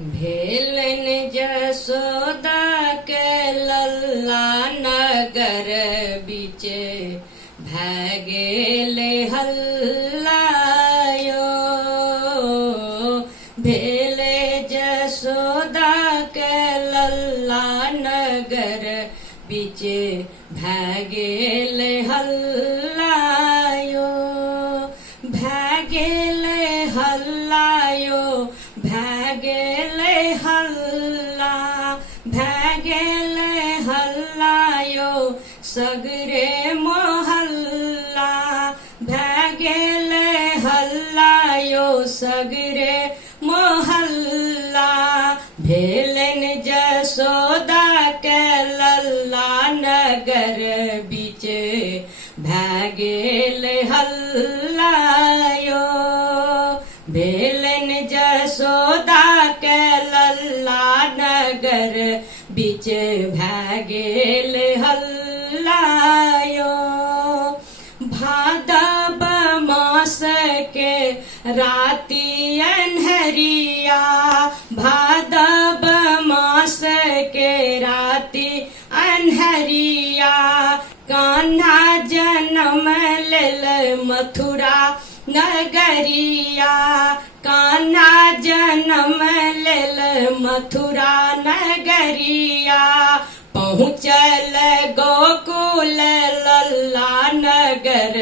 भेलन जसोदा के लल्ला नगर बीचे भागेल हल्लायो। भेले जसोदा के लल्ला नगर बीचे भागेल हल्लायो। भागेल हल्लायो भागेल हल्ला भागेल हल्लायो सगरे मोहल्ला। भागेल हल्लायो सगरे मोहल्ला। भेलन जसोदा के लल्ला नगर बीच भागेल हल्लायो। भेलन जसोदा के लल्ला नगर बीच भागेल हल्लायो। भादव मास के राती अन्हरिया। भादव मास के राती अन्हरिया। कान्हा जन्म लेल मथुरा नगरिया। कान्हा जन्म लेल मथुरा नगरिया। पहुँचल गोकुल लल्ला नगर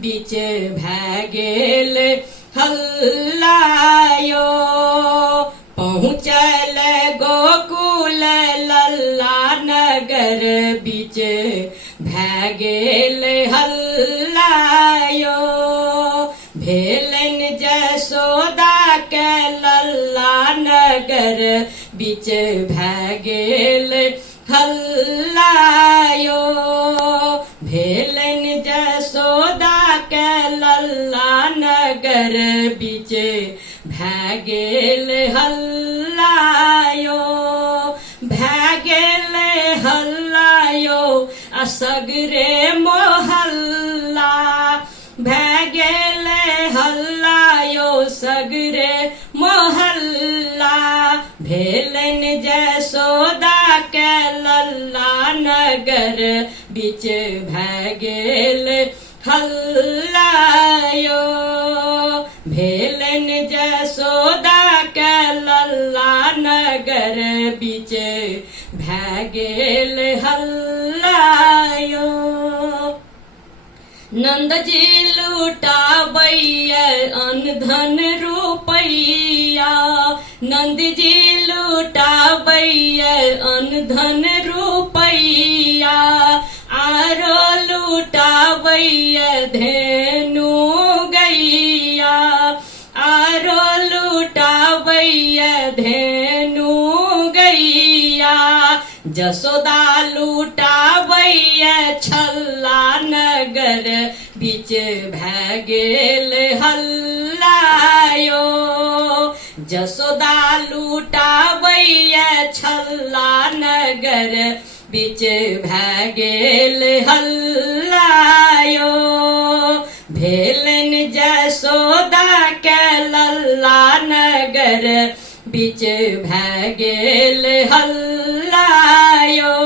बीच भागेल हल्लायो। पहुँचल गोकुल लल्ला नगर बीच भागेल हल्लायो। भेलन जसोदा के लल्ला नगर बीच भागेल हल्लायो। भेलन जसोदा के लल्ला नगर बीच भागेल हल्लायो। भागेल हल्लायो असगरे मोहल्ला। भागेल हल्लायो सगरे मोहल्ला। भेलन जसोदा के लल्ला नगर बीच भागेल हल्लायो। भेलन जसोदा के लल्ला नगर बीच भागेल हल्लायो। नंद जी लुटाबैया अनधन रुपैया। नंद जी लुटाबैया अनधन रुपैया। आरो लुटाबैया धेनु गैया। आरो लुटाबैया धेनु गैया। जसोदा लुटाबैया छल्ला नगर बीच भागेल हल्लायो। जसोदा लुटाबैया छल्ला नगर बीच भागेल हल्लायो। भेलन जसोदा के लल्ला नगर बीच भागेल हल्लायो।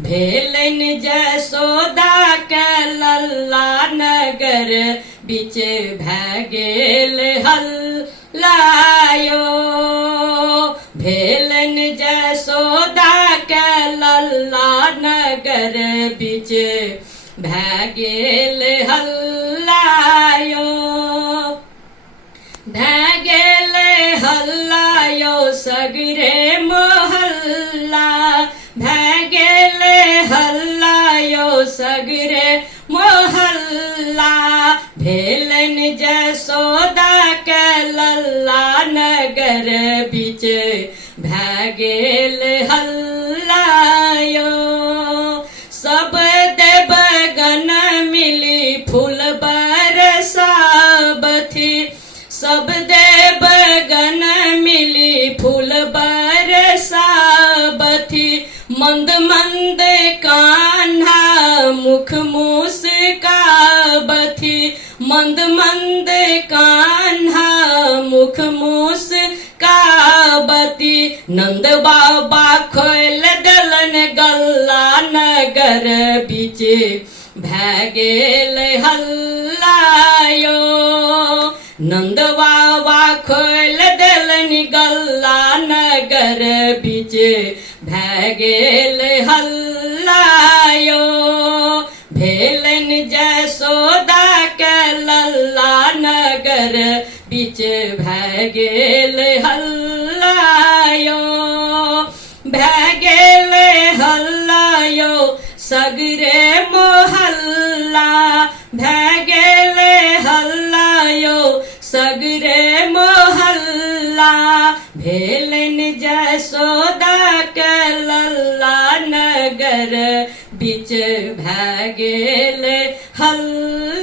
भेलन जसोदा के लल्ला नगर बीच भागेल हल्लायो। भेलन जसोदा के लल्ला नगर बीच भागेल हल्लायो। भागेल हल्लायो सगरे मोहल्ला। भागेल हल्लायो सगरे मोहल्ला। भेलन जसोदा के लल्ला नगर बीच भागेल हल्लायो। सब देवगन मिली फूल बरसाबथी। सब देवगन मिली फूल बरसाबथी। मंद मंद कान्हा मुख मुस्काबथी। मंद मंद कान्हा मुख मुस्काबथी। काबती नंद बाबा खोल दलन गल्ला नगर बीच भै गेल हल्लायो नंद बाबा खोल दलन गल्ला नगर बीच भै गेल हल्लायो भेलन जसोदा के लल्ला नगर बीच भै गेल हल्लायो भै गेल हल्लायो सगरे मोहल्ला भै गेल हल्लायो सगरे मोहल्ला भेलन जसोदा के लल्ला नगर बीच भै गेल हल्ला